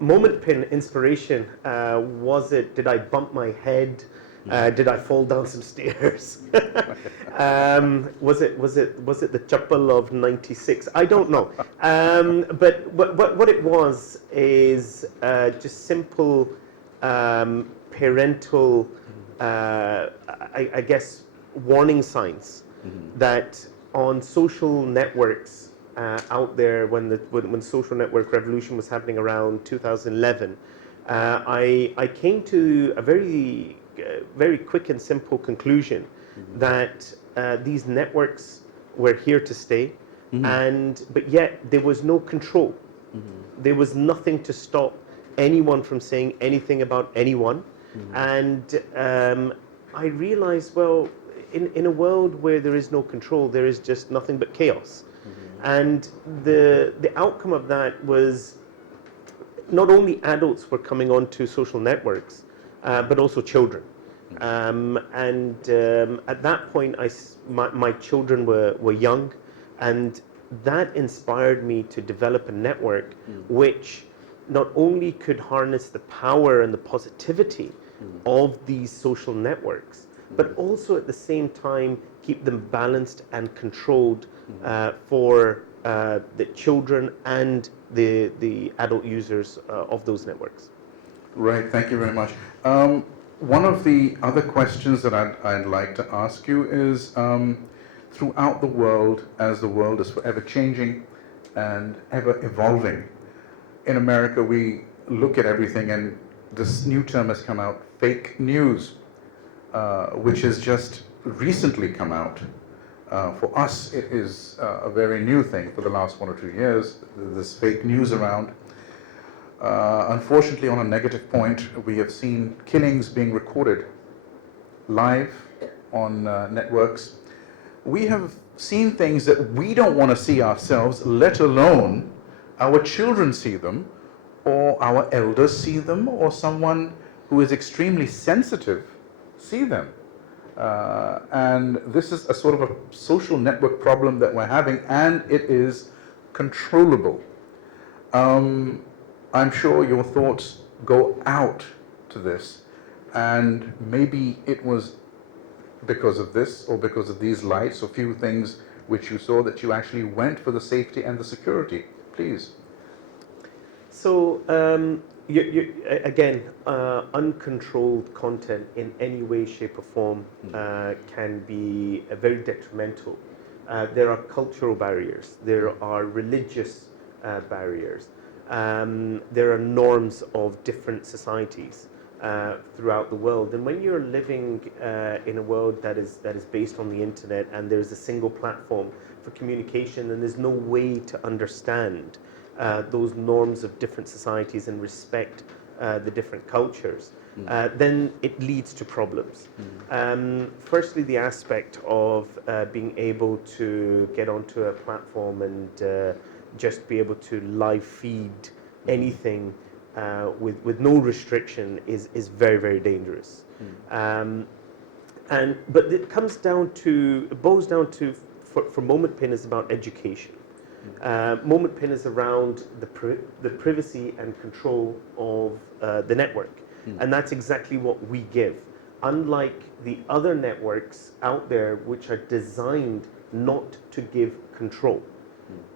Momentpin inspiration, did I bump my head? Did I fall down some stairs? Was it the chappal of '96? I don't know. But what it was is just simple parental, I guess, warning signs that on social networks out there when social network revolution was happening around 2011, I came to a very quick and simple conclusion that these networks were here to stay, but yet there was no control. There was nothing to stop anyone from saying anything about anyone, and I realized, well, in a world where there is no control, there is just nothing but chaos. And the outcome of that was not only adults were coming onto social networks, but also children. At that point, my children were young, and that inspired me to develop a network which not only could harness the power and the positivity of these social networks, but also at the same time keep them balanced and controlled for the children and the adult users of those networks. Right, thank you very much. One of the other questions that I'd like to ask you is, throughout the world, as the world is forever changing and ever evolving, in America we look at everything, and this new term has come out, fake news, which has just recently come out. For us, it is a very new thing for the last 1 or 2 years, this fake news around. Unfortunately, on a negative point, we have seen killings being recorded live on networks. We have seen things that we don't want to see ourselves, let alone our children see them, or our elders see them, or someone who is extremely sensitive see them. And this is a sort of a social network problem that we're having, and it is controllable. I'm sure your thoughts go out to this, and maybe it was because of this or because of these lights or few things which you saw that you actually went for the safety and the security. Please. So again, uncontrolled content in any way, shape or form can be very detrimental. There are cultural barriers, there are religious barriers, there are norms of different societies throughout the world. And when you're living in a world that is based on the internet, and there's a single platform for communication, and there's no way to understand those norms of different societies and respect the different cultures, then it leads to problems. Firstly, the aspect of being able to get onto a platform and just be able to live feed anything with no restriction is very, very dangerous. But it boils down to, for Momentpin, is about education. Momentpin is around the privacy and control of the network, and that's exactly what we give. Unlike the other networks out there which are designed not to give control,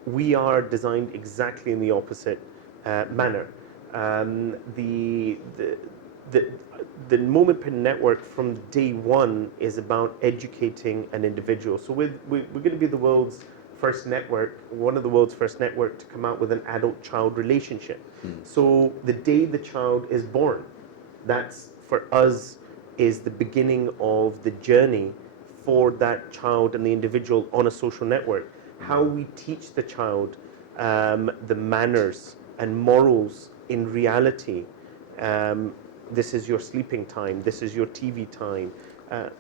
we are designed exactly in the opposite manner. The Momentpin network from day one is about educating an individual. So we're going to be the world's first network, one of the world's first network to come out with an adult-child relationship. So the day the child is born, that's for us is the beginning of the journey for that child and the individual on a social network. How we teach the child the manners and morals in reality. This is your sleeping time, this is your TV time.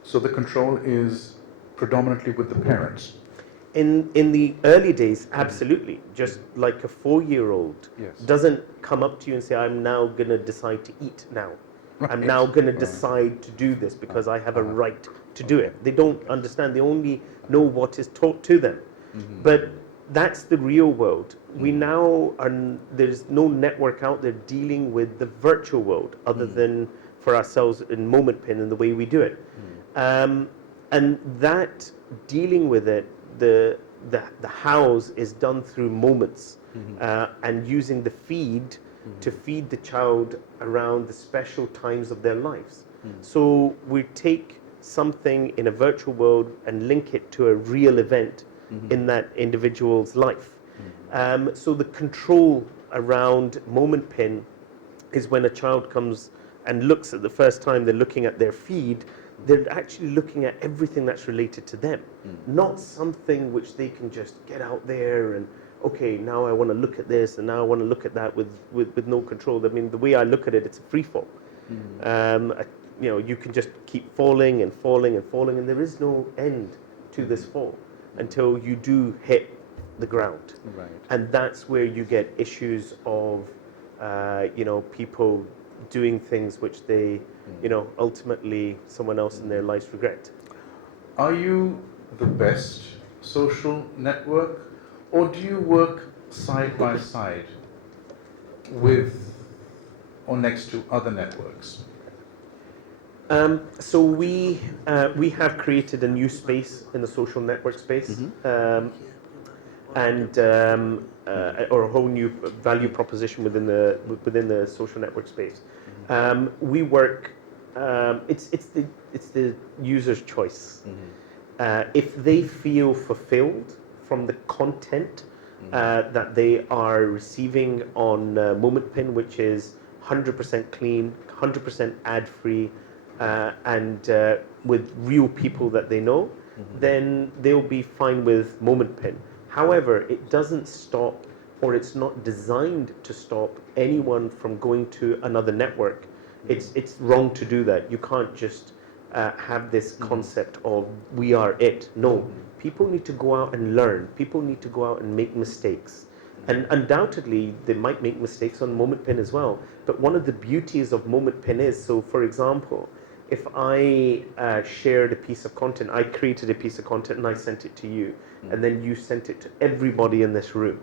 So the control is predominantly with the parents? In the early days, absolutely. Just like a 4-year-old doesn't come up to you and say, I'm now going to decide to eat now. Right. I'm now going to decide to do this because I have a right to do it. They don't understand. They only know what is taught to them. But that's the real world. We now are, there's no network out there dealing with the virtual world other than for ourselves in Momentpin and the way we do it. And that dealing with it, the house is done through moments and using the feed to feed the child around the special times of their lives. So we take something in a virtual world and link it to a real event in that individual's life. So the control around Momentpin is when a child comes and looks at the first time they're looking at their feed, they're actually looking at everything that's related to them, not something which they can just get out there and, okay, now I want to look at this and now I want to look at that with no control. I mean, the way I look at it, it's a free fall. You know, you can just keep falling and falling and falling, and there is no end to this fall until you do hit the ground. Right. And that's where you get issues of, you know, people doing things which they, you know, ultimately someone else in their lives regret. Are you the best social network, or do you work side by side with or next to other networks? So we have created a new space in the social network space, and or a whole new value proposition within the social network space. We work. It's the user's choice. If they feel fulfilled from the content that they are receiving on Momentpin, which is 100% clean, 100% ad-free, and with real people that they know, then they'll be fine with Momentpin. However, it doesn't stop, or it's not designed to stop anyone from going to another network. It's wrong to do that. You can't just have this concept of we are it. No, people need to go out and learn. People need to go out and make mistakes. And undoubtedly, they might make mistakes on Momentpin as well. But one of the beauties of Momentpin is, so for example, if I shared a piece of content, I created a piece of content and I sent it to you, and then you sent it to everybody in this room,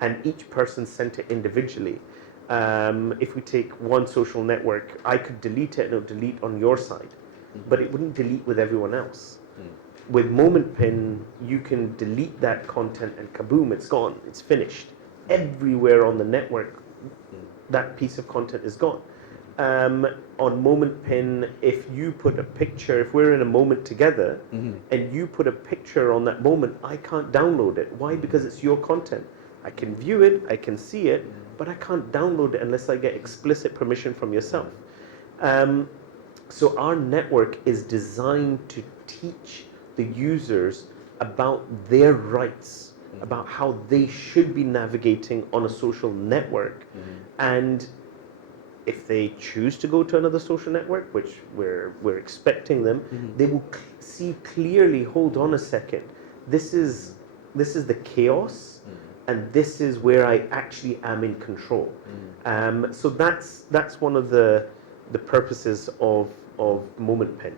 and each person sent it individually. If we take one social network, I could delete it and it'll delete on your side, but it wouldn't delete with everyone else. With Momentpin, you can delete that content and kaboom, it's gone, it's finished. Everywhere on the network, that piece of content is gone. On Momentpin, if you put a picture, if we're in a moment together and you put a picture on that moment, I can't download it. Why? Because it's your content. I can view it, I can see it, but I can't download it unless I get explicit permission from yourself. So our network is designed to teach the users about their rights, about how they should be navigating on a social network. And if they choose to go to another social network, which we're expecting them, they will see clearly, hold on a second, this is the chaos, and this is where I actually am in control. So that's one of the purposes of Momentpin.